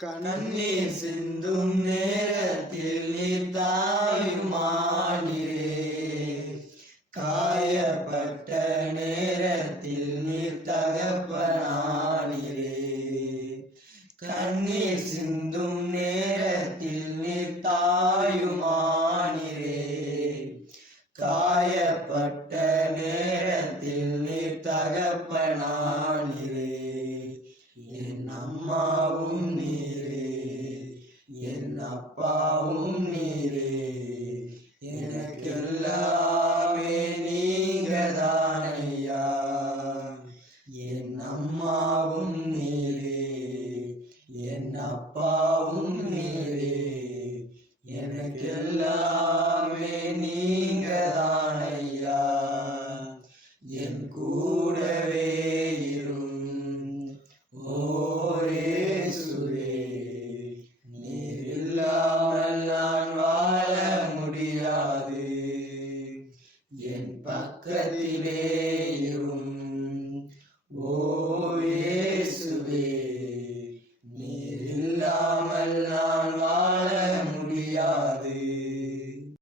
கண்ணீர் சிந்தும் நேரத்தில் நீர் தாயுமானீரே, காயப்பட்ட நேரத்தில் நீர் தகப்பனானீரே. கண்ணீர் சிந்தும் நேரத்தில் நீர் தாயுமானீரே, காயப்பட்ட நேரத்தில் நீர் தகப்பனானீரே. என் அம்மாவும் நீரே, என் அப்பாவும் நீரே, எனக்கெல்லாமே நீங்கதானையா. என் அம்மாவும் நீரே, என் அப்பாவும் நீரே, எனக்கெல்லாம்